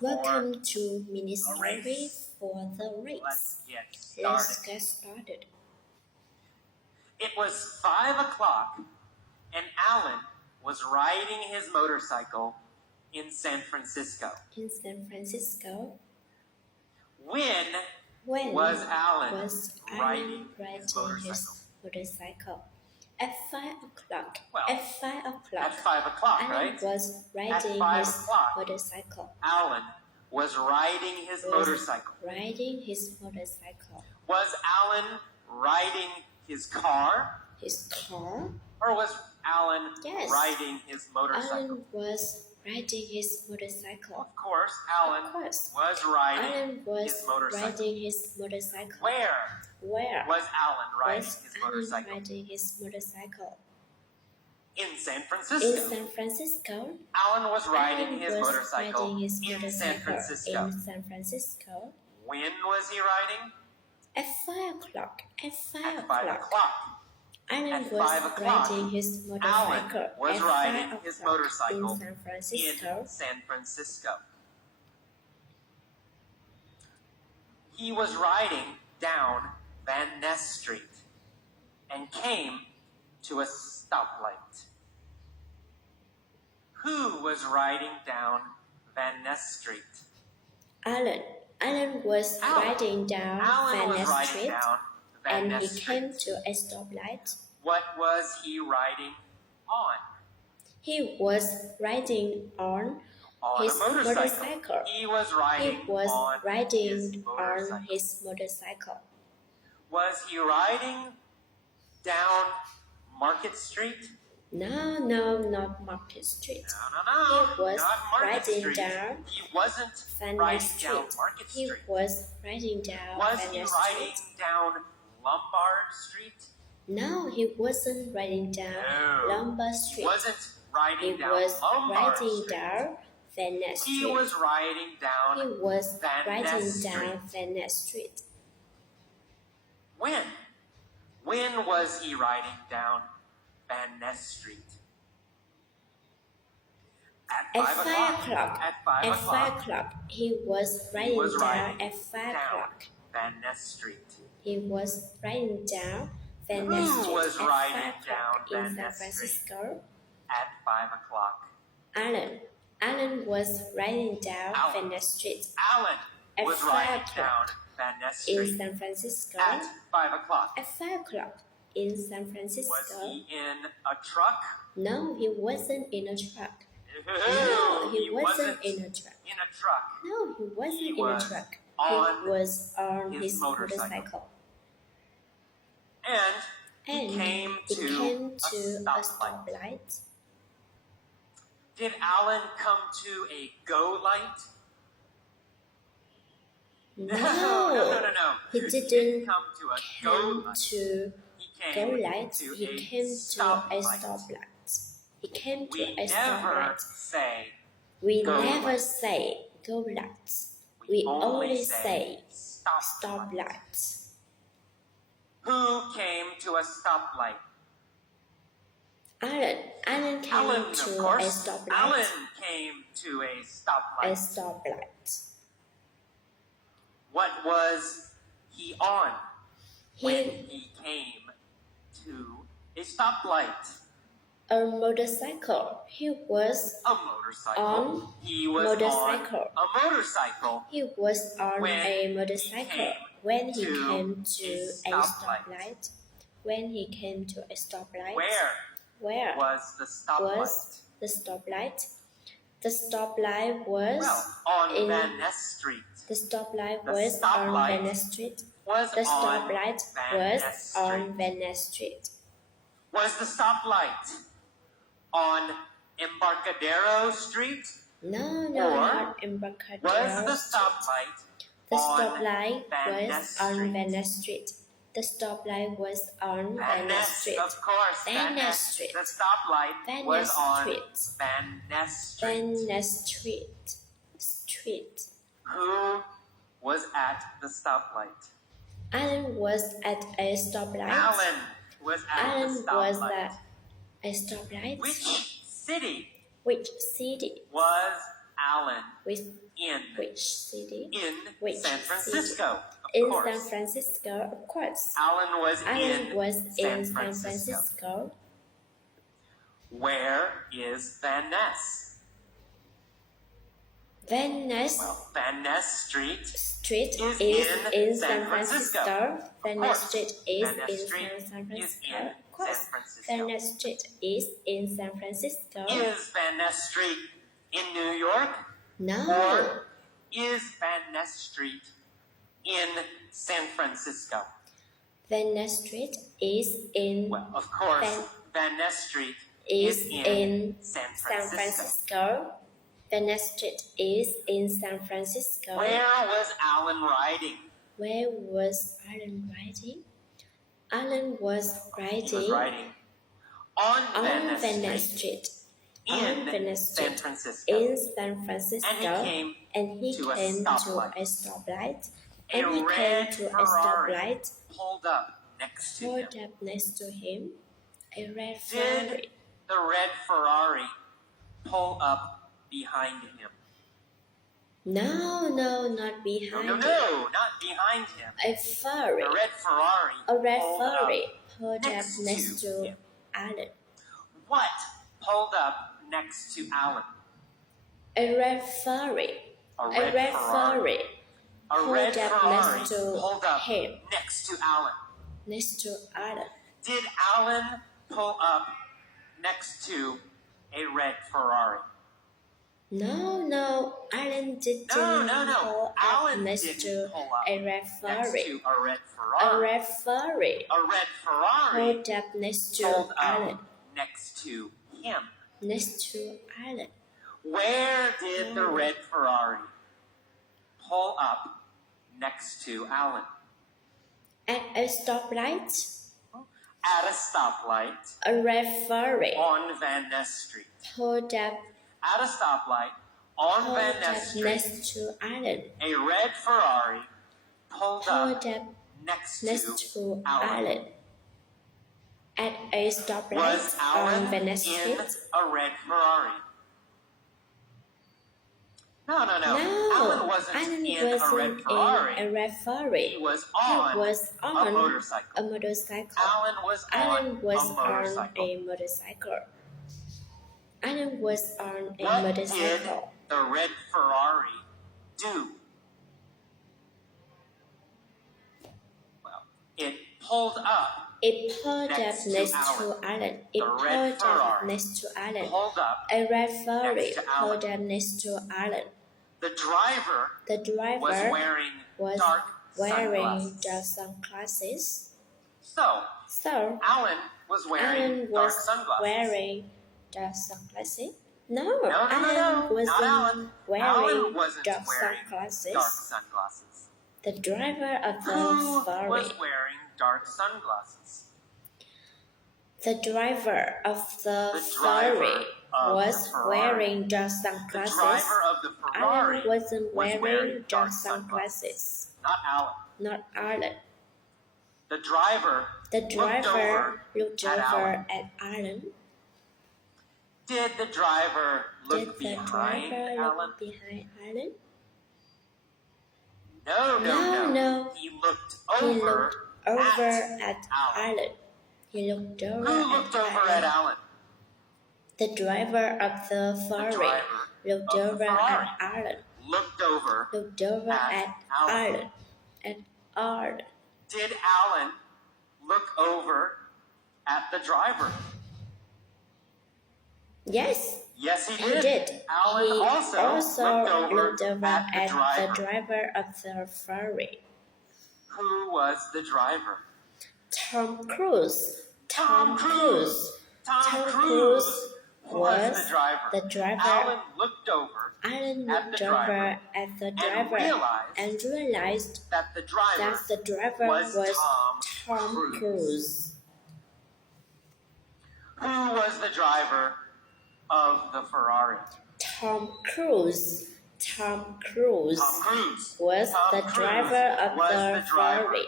Welcome to Mini the Story race. for the race. Let's Let's get started. It was 5 o'clock, and Alan was riding his motorcycle in San Francisco. In San Francisco, When was Alan riding his motorcycle? At 5 o'clock. Well, at 5 o'clock. At 5 o'clock, Alan right? was riding At 5 his o'clock, motorcycle. Alan was riding his motorcycle. Riding his motorcycle. Was Alan riding his car? His car? Or was Alan Yes. riding his motorcycle? Alan was riding his motorcycle. Of course, Alan was riding his motorcycle. Riding his motorcycle. Where was Alan riding his motorcycle? Riding his motorcycle? In San Francisco. In San Francisco. Alan was riding his motorcycle riding his in San Francisco. In San Francisco. When was he riding? At 5 o'clock. At 5 At 5 o'clock. Alan At was 5 o'clock, riding his motorcycle. Alan was at riding 5 his o'clock motorcycle in San Francisco. in San Francisco. He was riding down Van Ness Street and came to a stoplight. Who was riding down Van Ness Street? Alan. Alan was riding down Van Ness Street, and he came to a stoplight. What was he riding on? He was riding on his a motorcycle. He was riding on his motorcycle. Was he riding down Market Street? No, not Market Street. No, he was not Market riding Street. down He wasn't Van riding Ness down Street. Market He Street. was riding down Was Van he Ness riding Street. down Lombard Street? No, he wasn't riding down No. Lombard Street. Wasn't riding He down was Lombard riding Street. down Van Ness Street. He was riding down He was Van riding Ness down Street. Van Ness Street. When? When was he riding down Van Ness Street? At 5 o'clock. At 5 At o'clock. 5 o'clock. He was riding down at 5 down o'clock. Van Ness Street. He was riding down Van Who Ness Street was at riding 5 down o'clock in Van San Ness Street? Francisco. At 5 o'clock. Alan. Alan was riding down Van Ness Street Alan at was 5 riding o'clock down Van Ness in Street. San Francisco. At 5 o'clock. At 5 o'clock in San Francisco. Was he in a truck? No, he wasn't in a truck. No, he wasn't in a truck. In a truck. No, he wasn't He in a was truck. on He was on his his motorcycle. motorcycle. And And he came he to came a to a stoplight. stoplight. Did Alan come to a go light? No. He didn't come to a go come light. to He go came light. to He a came to a stoplight. stoplight. He came to We a never stoplight. say We go never light. say go light. We only say stoplight. stoplight. Who came to a stoplight? Alan. Alan came Alan, to of a course. stoplight. Alan came to a A stoplight. stoplight. What was he on when He he came to a stoplight? a motorcycle. He was A motorcycle. on He was motorcycle. on a motorcycle. He was on When a he motorcycle came when he to came to a a stoplight. stoplight. When he came to a stoplight. Where was the stoplight? was the stoplight? The stoplight was Well, on in- Van Ness Street. the stoplight The was on stoplight Van Ness Street. Was The on stoplight Van was Ness on Street. Van Ness Street. Was the stoplight on Embarcadero Street? No, Or not Embarcadero. Was the stoplight The on stoplight Van was Ness on Street? Van Ness Street. The stoplight was on Van Van Ness Ness, Street. of course. Van Ness Street. The stoplight Van was Ness on Street. Van Ness Street. Van Ness Street. Street. Who was at the stoplight? Alan was at a stoplight. Alan was at Alan the was stoplight. at a stoplight. Which city Which city was Alan With in which city? in Which San Francisco? In Of course. San Francisco, of course. Alan was Alan was in in San Francisco. Where is Van Ness? Van Ness Well, Van Ness Street Street is is in in San San Francisco. Francisco. Van Ness course. Street is Van Ness in Street San is Francisco. in Of course. San Francisco. Van Ness Street is in San Francisco. Is Van Ness Street in New York? No. Or is Van Ness Street in San Francisco? Van Ness Street is in Well, of course, Van Ness Street is in in San San Francisco. Francisco. Van Ness Street is in San Francisco. Where was Alan riding? Where was Alan riding? Alan was He was riding riding on Van on Ness Van Ness Street Street. On in Van Ness San Street Francisco. in San Francisco. And he to came to a stoplight. A And he came red to a Ferrari stoplight. pulled up next to him. Pulled up next to him. A red Did Ferrari. the red Ferrari pull up behind him? No, not behind No, him. not behind him. A Ferrari. The red Ferrari A red pulled up Ferrari pulled up next next to to him. Alan. What pulled up next to Alan? A red Ferrari. A A red Ferrari A pulled red up Ferrari next to pulled up him. next to Alan. Next to Alan. Did Alan pull up next to a red Ferrari? No, Alan didn't No. pull up Alan next didn't to pull up a red next Ferrari. to a red A Ferrari. red Ferrari A red Ferrari pulled up next to pulled Alan. up next to him. Next to Alan. Where did the red Ferrari pull up next to Alan? At a stoplight, At a stoplight a red Ferrari on Van Ness Street. pulled up At a stoplight on Van Ness Street, next to Alan. a red Ferrari pulled up Pulled up next next to to Alan. Alan. At a stoplight Was Alan on Van Ness in Street. a red Ferrari? No. No, Alan wasn't in a red Ferrari. in a red Ferrari. He was He on was on a motorcycle. a motorcycle. Alan was Alan was on a motorcycle. on a motorcycle. Alan was on a What motorcycle. did the red Ferrari do? Well, it pulled up. It pulled up Next to next Alan. to Alan. It The red pulled up Ferrari next to Alan. Pulled up. A red Ferrari next to Alan. pulled up next to Alan. The driver The was driver wearing was dark wearing sunglasses. dark sunglasses. So, Alan was wearing Alan dark was sunglasses. wearing dark sunglasses. No, No, Alan wasn't not Alan. wearing Alan wasn't dark wearing sunglasses. dark sunglasses. The driver of the Who Ferrari. was wearing dark sunglasses? The driver of the The Ferrari driver of was the Ferrari. wearing dark The sunglasses. driver of the Ferrari Alan wasn't was wearing dark dark sunglasses. not Alan. Not Alan. The driver The looked driver looked at over at Alan. Did the driver look Did the behind driver Alan? look behind Alan? No. No. He looked He over, looked over at at Alan. Alan. He looked over Who looked at over Alan. at Alan? The driver of the The Ferrari driver looked of the over Ferrari at Alan. looked over. Looked over At at Alan. Alan. At Alan. Did Alan look over at the driver? Yes, Yes, he he did. did. Alan He also looked over at at the the driver of the Ferrari. Who was the driver? Tom Cruise. Tom Cruise. Tom Cruise was the driver. The driver. Alan looked over Alan at the looked driver over at the driver and realized that the driver that the driver was was Tom Tom Cruise. Cruise. Who was the driver of the Ferrari? Tom Cruise. Tom Cruise Tom Cruise. was Tom the Cruise driver of was the the driver Ferrari.